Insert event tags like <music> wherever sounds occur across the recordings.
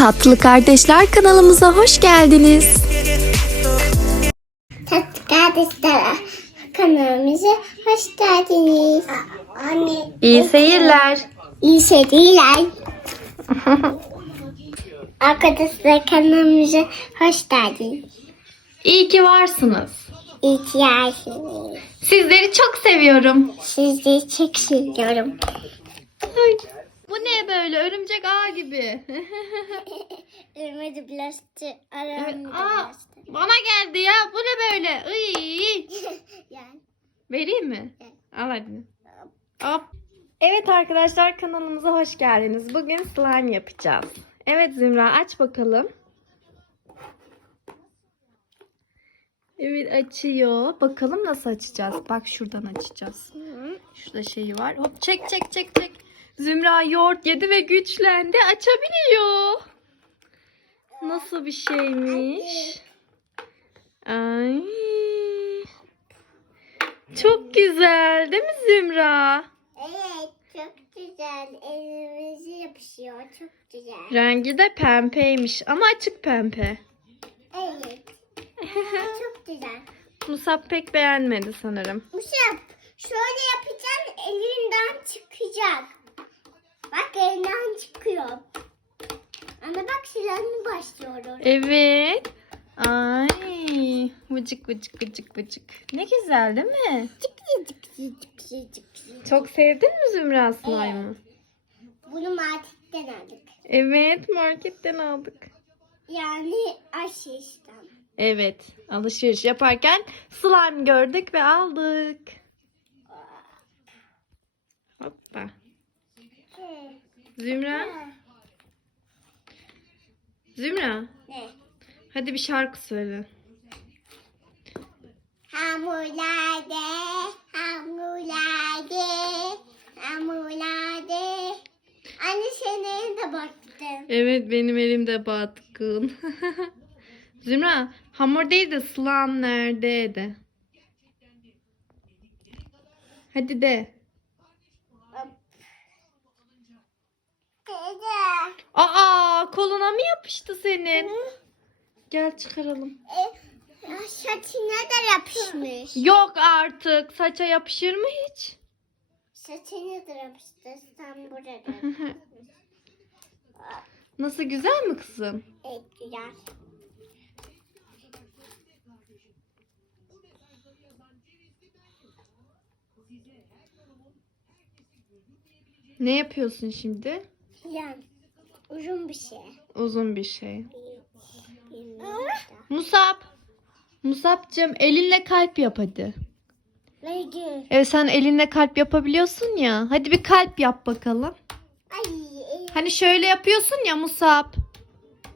Tatlı Kardeşler kanalımıza hoş geldiniz. Tatlı kardeşler kanalımıza hoş geldiniz. Anne. İyi seyirler. İyi seyirler. <laughs> Arkadaşlar kanalımıza hoş geldiniz. İyi ki varsınız. İyi ki varsınız. Sizleri çok seviyorum. Sizi çok seviyorum. Bu ne böyle örümcek ağ gibi. <laughs> Ürmedi bulaştı. Evet, Aramda aa, bulaştı. bana geldi ya. Bu ne böyle? Iy. <laughs> Yani. Vereyim mi? Al hadi. Hop. Evet arkadaşlar kanalımıza hoş geldiniz. Bugün slime yapacağız. Evet Zümra aç bakalım. Evet açıyor. Bakalım nasıl açacağız. Bak şuradan açacağız. Şurada şeyi var. Hop çek çek çek çek. Zümra yoğurt yedi ve güçlendi. Açabiliyor. Nasıl bir şeymiş? Ay. Çok güzel değil mi Zümra? Evet çok güzel. Elimizi yapışıyor. Çok güzel. Rengi de pembeymiş ama açık pembe. Evet. çok güzel. Musab pek beğenmedi sanırım. Musab şöyle yapacaksın elinden çıkacak. Bak elinden çıkıyor. Ana bak silahını başlıyoruz. Evet. Ay, vıcık vıcık vıcık vıcık. Ne güzel değil mi? Çıkıyor çıkıyor çıkıyor çıkıyor. Çok sevdin mi Zümra slime'ı? Bunu marketten aldık. Evet, marketten aldık. Yani aşıştan. Evet, alışveriş yaparken slime gördük ve aldık. Hoppa. Zümra, Zümra. Ne? Hadi bir şarkı söyle. Hamurlerde, hamurlerde, hamurlerde. Anne senin de baktım. Evet benim elimde batkın. <laughs> Zümra hamur değil de slime nerede de. Hadi de. Aa koluna mı yapıştı senin? Gel çıkaralım. E, saçına da yapışmış. Yok artık. Saça yapışır mı hiç? Saçına da yapıştı. Sen burada. <laughs> Nasıl güzel mi kızım? Evet güzel. Ne yapıyorsun şimdi? Yani uzun bir şey. Uzun bir şey. Musab. Musab'cığım elinle kalp yap hadi. Neydi? Evet sen elinle kalp yapabiliyorsun ya. Hadi bir kalp yap bakalım. Ay, Hani şöyle yapıyorsun ya Musab.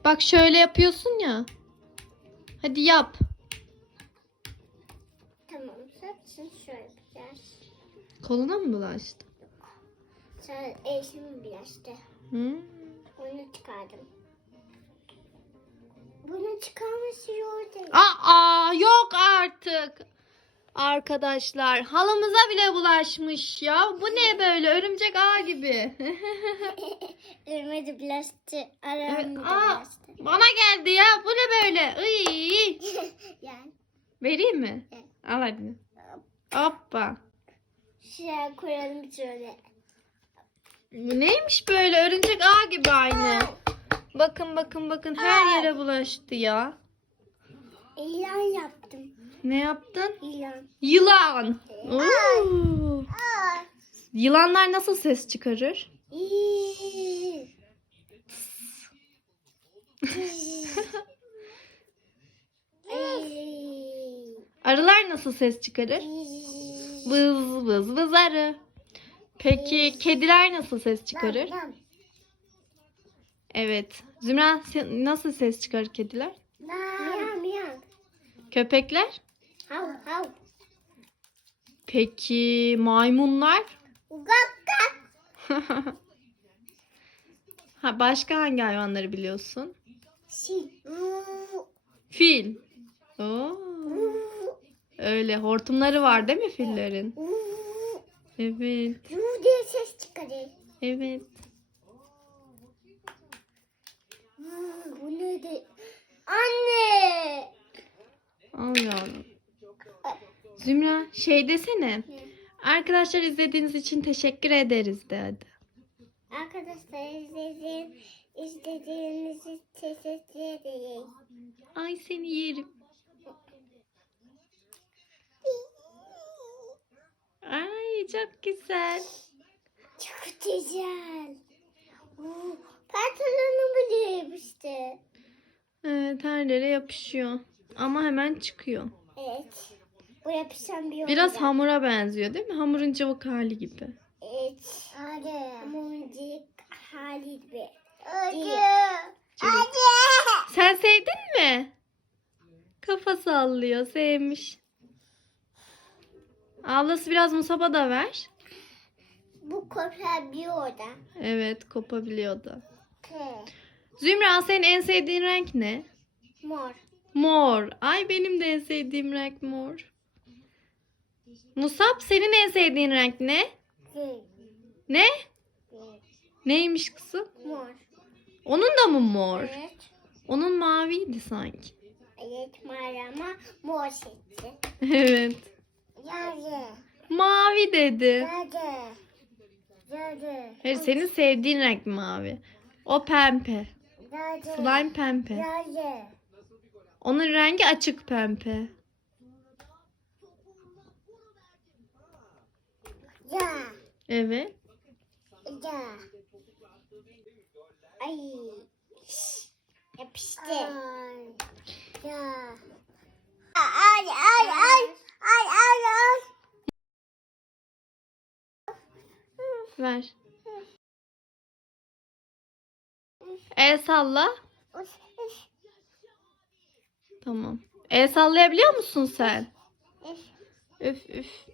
Bak şöyle yapıyorsun ya. Hadi yap. tamam. Saçını şöyle yapacağız. Koluna mı bulaştı? Sonra eşim bulaştı. Hmm. Onu çıkardım. Bunu çıkarması değil. Aa yok artık. Arkadaşlar halımıza bile bulaşmış ya. Bu ne böyle örümcek ağ gibi. <laughs> Ürmedi bulaştı. Evet, aa, bana geldi ya. Bu ne böyle? Iy. <laughs> yani Vereyim mi? Evet. Al hadi. Hoppa. şuraya koyalım şöyle. Bu neymiş böyle örümcek ağ gibi aynı. Bakın bakın bakın her yere bulaştı ya. İlan yaptım. Ne yaptın? İlan. Yılan. Oo. Yılanlar nasıl ses çıkarır? Arılar nasıl ses çıkarır? Vız vız vız arı. Peki kediler nasıl ses çıkarır? Evet. Zümra se- nasıl ses çıkarır kediler? lan. Miyav miyav. Köpekler? Hav hav. Peki maymunlar? <laughs> Ha başka hangi hayvanları biliyorsun? Si. Fil. Oo. Öyle hortumları var değil mi fillerin? vuu. Evet. Vur diye ses çıkarır. Evet. Hmm, bu neydi? Anne. Al yavrum. Zümra şey desene. Ne? Arkadaşlar izlediğiniz için teşekkür ederiz de hadi. Arkadaşlar izlediğiniz, izlediğiniz için teşekkür ederiz. Ay seni yerim. Ay çok güzel. Çok güzel. Pantolonu bile yapıştı. Evet her yere yapışıyor. Ama hemen çıkıyor. Evet. Bu yapışan bir Biraz oyuncak. hamura benziyor değil mi? Hamurun cıvık hali gibi. Evet. Hadi. Mumcik hali gibi. Hadi. Cıvık. Sen sevdin mi? Kafa sallıyor. Sevmiş. Ablası biraz musaba da ver. Bu kopabiliyor da. Evet kopabiliyordu. K. Zümra senin en sevdiğin renk ne? Mor. Mor. Ay benim de en sevdiğim renk mor. Musab senin en sevdiğin renk ne? K. Ne? Neymiş kızım? Mor. Onun da mı mor? Evet. Onun maviydi sanki. Evet mor ama mor seçti. <laughs> Evet. Yazı. Mavi dedi. Yazı. Hayır senin sevdiğin renk mavi. O pembe. Slime pembe. Onun rengi açık pembe. Ya. Evet. Ya. Ay. Yapıştı. Ay. Ya. Ay ay ay. Ay ay ay. Ver. El salla. Tamam. El sallayabiliyor musun sen? Üf üf.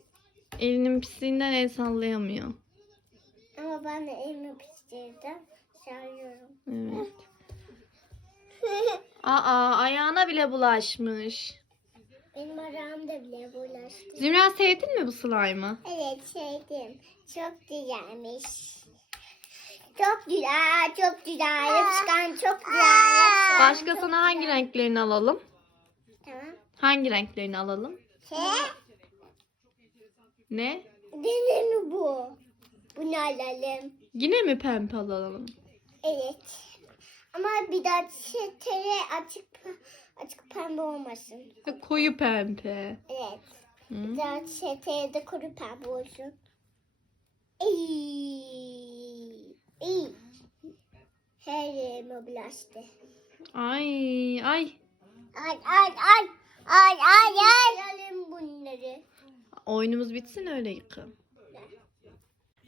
Elinin pisliğinden el sallayamıyor. Ama ben de elimi pişirdim. Sarıyorum. Evet. Aa ayağına bile bulaşmış. Benim aramda bile bulaştı. Zümra sevdin mi bu slime'ı? Evet sevdim. Çok güzelmiş. Çok güzel, çok güzel. Yapışkan çok güzel. yapışkan Başka çok sana hangi güzel. renklerini alalım? Tamam. Hangi renklerini alalım? Şey, Ne? Dene mi bu? Bunu alalım. Yine mi pembe alalım? Evet. Ama bir daha çetere açık açık pembe olmasın. Koyu pembe. Evet. Bir daha çetere de kuru pembe olsun. İyi. İyi. Her yerime bulaştı. Ay ay. Ay ay ay. Ay ay ay. Alalım bunları. Oyunumuz bitsin öyle yıkın.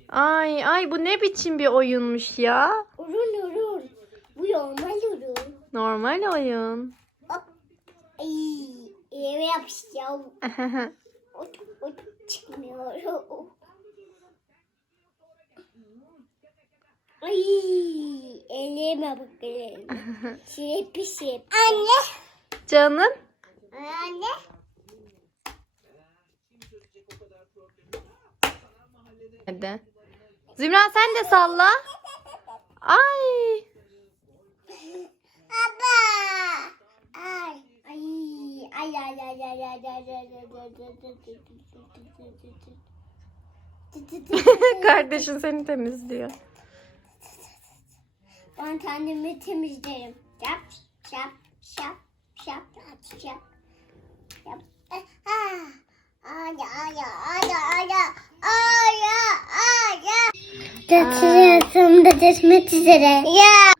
Ay ay bu ne biçim bir oyunmuş ya? Urun urun. Bu normal urun. Normal oyun. Hop. Ay. Elime yapıştı <laughs> ya. Ot, ot çıkmıyor. Ay, elime bakın. <laughs> Şirip şirip. Anne. Canın? Anne. Hadi. Zümra sen de salla. Ay. Baba. Ay. Ay. Ay ay ay ay ay ay ay ay Kardeşin seni temizliyor. Ben kendimi temizlerim. Şap şap şap şap şap şap. Yap. Ah. Aya aya aya aya aya aya. Götürüyorsun da düşmek üzere. Ya.